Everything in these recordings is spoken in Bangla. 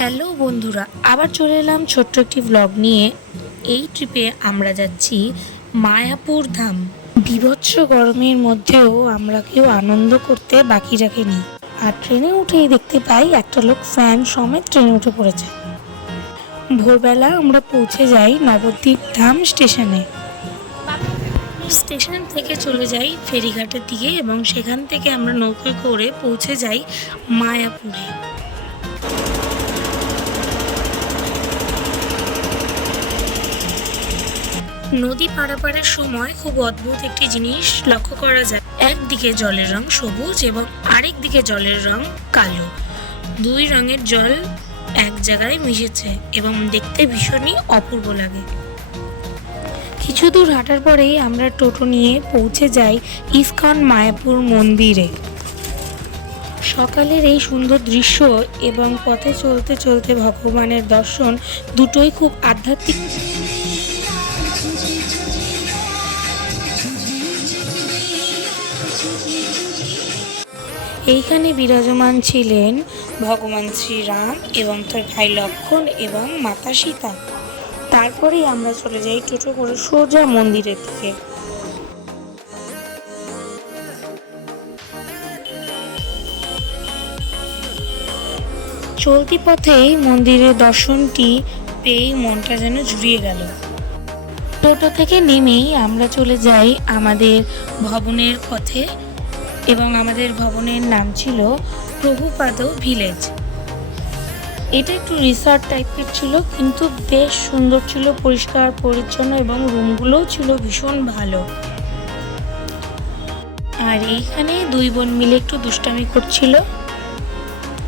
হ্যালো বন্ধুরা, আবার চলে এলাম ছোট্ট একটি ব্লগ নিয়ে। এই ট্রিপে আমরা যাচ্ছি মায়াপুর ধাম। বিভৎস গরমের মধ্যেও আমরা কেউ আনন্দ করতে বাকি রাখিনি। আর ট্রেনে উঠেই দেখতে পাই একটা লোক ফ্যান সমেত ট্রেনে উঠে পড়েছে। ভোরবেলা আমরা পৌঁছে যাই নবদ্বীপ ধাম স্টেশনে। স্টেশন থেকে চলে যাই ফেরিঘাটের দিকে এবং সেখান থেকে আমরা নৌকায় করে পৌঁছে যাই মায়াপুরে। নদী পারাপারের সময় খুব অদ্ভুত একটি জিনিস লক্ষ্য করা যায়। একদিকে জলের রং সবুজ এবং আরেক দিকে জলের রং কালো। দুই রঙের জল এক জায়গায় মিশেছে এবং দেখতে ভীষণই অপূর্ব লাগে। কিছু দূর হাঁটার পরেই আমরা টোটো নিয়ে পৌঁছে যাই ইস্কন মায়াপুর মন্দিরে। সকালের এই সুন্দর দৃশ্য এবং পথে চলতে চলতে ভগবানের দর্শন দুটোই খুব আধ্যাত্মিক। এইখানে বিরাজমান ছিলেন ভগবান শ্রীরাম এবং তার ভাই লক্ষণ এবং মাতা সীতা। তারপরেই আমরা চলে যাই টোটো করে সোজা মন্দিরের দিকে। চলতি পথেই মন্দিরের দর্শনটি পেয়েই মনটা যেন জুড়িয়ে গেল। টোটো থেকে নেমেই আমরা চলে যাই আমাদের ভবনের পথে। এবং আমাদের ভবনের নাম ছিল প্রভুপাদ ভিলেজ। এটা একটু রিসর্ট টাইপের ছিল, কিন্তু বেশ সুন্দর ছিল, পরিষ্কার, পরিচ্ছন্ন এবং রুমগুলোও ছিল ভীষণ ভালো। আর এইখানে দুই বোন মিলে একটু দুষ্টামি করছিল।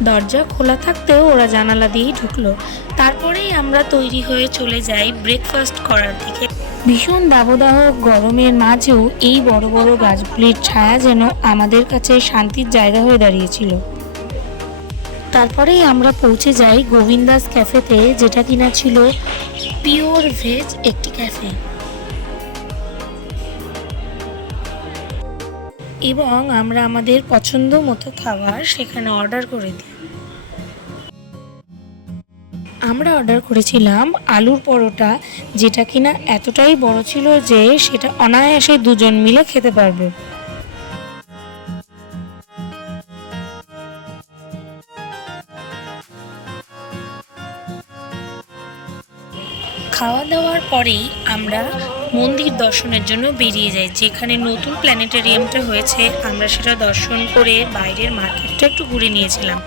দরজা খোলা থাকতেও ওরা জানালা দিয়েই ঢুকলো। তারপরেই আমরা তৈরি হয়ে চলে যাই ব্রেকফাস্ট করার দিকে। ভীষণ দাবদাহ গরমের মাঝেও এই বড় বড় গাছগুলির ছায়া যেন আমাদের কাছে শান্তির জায়গা হয়ে দাঁড়িয়েছিল। তারপরেই আমরা পৌঁছে যাই গোবিন্দাস ক্যাফেতে, যেটা কিনা ছিল পিওর ভেজ একটি ক্যাফে। এবং আমরা আমাদের পছন্দ মতো খাবার সেখানে অর্ডার করে দিই। আমরা অর্ডার করেছিলাম আলুর পরোটা, যেটা কিনা এতটাই বড় ছিল যে সেটা অনায়াসে দুজন মিলে খেতে পারবে। খাওয়া দাওয়ার পরেই আমরা মন্দির দর্শনের জন্য বেরিয়ে যাই, যেখানে নতুন প্ল্যানেটেরিয়ামটা হয়েছে। আমরা সেটা দর্শন করে বাইরের মার্কেটটা একটু ঘুরে নিয়েছিলাম।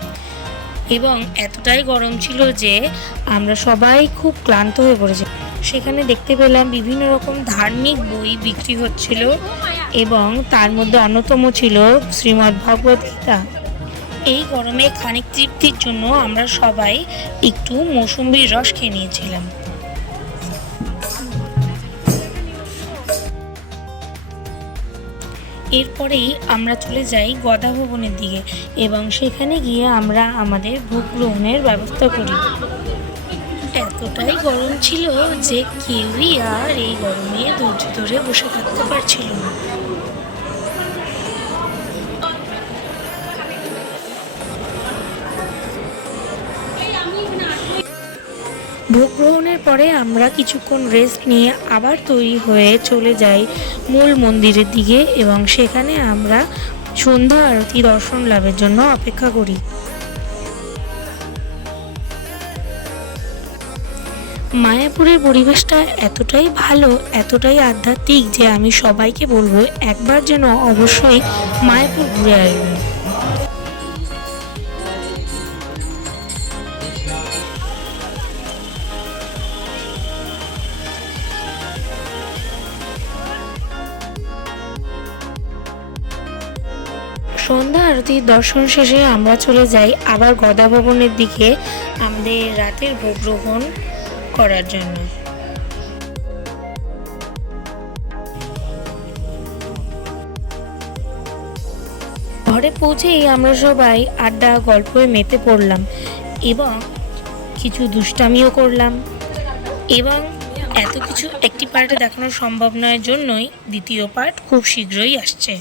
এবং এতটাই গরম ছিল যে আমরা সবাই খুব ক্লান্ত হয়ে পড়েছি। সেখানে দেখতে পেলাম বিভিন্ন রকম ধার্মিক বই বিক্রি হচ্ছিল এবং তার মধ্যে অন্যতম ছিল শ্রীমদ্ ভগবত গীতা। এই গরমে খানিক তৃপ্তির জন্য আমরা সবাই একটু মৌসুম্বির রস খেয়ে নিয়েছিলাম। এরপরেই আমরা চলে যাই গদা ভবনের দিকে এবং সেখানে গিয়ে আমরা আমাদের ভোগ গ্রহণের ব্যবস্থা করি। এতটাই গরম ছিল যে কেউই আর এই গরমে ধৈর্য ধরে বসে থাকতে পারছিল না। পরে আমরা কিছুক্ষণ রেস্ট নিয়ে আবার তৈরি হয়ে চলে যাই মূল মন্দিরের দিকে এবং সেখানে আমরা সন্ধ্যা আরতি দর্শন লাভের জন্য অপেক্ষা করি। মায়াপুরের পরিবেশটা এতটাই ভালো, এতটাই আধ্যাত্মিক যে আমি সবাইকে বলব একবার যেন অবশ্যই মায়াপুর ঘুরে আসবেন সন্ধ্যা আরতির দর্শন শেষে আমরা চলে যাই আবার গদা ভবনের দিকে আমাদের রাতের ভোগ গ্রহণ করার জন্য। ঘরে পৌঁছেই আমরা সবাই আড্ডা, গল্পে মেতে পড়লাম এবং কিছু দুষ্টামিও করলাম এবং এত কিছু একটি পার্টে দেখানো সম্ভব নয় জন্যই দ্বিতীয় পার্ট খুব শীঘ্রই আসছে।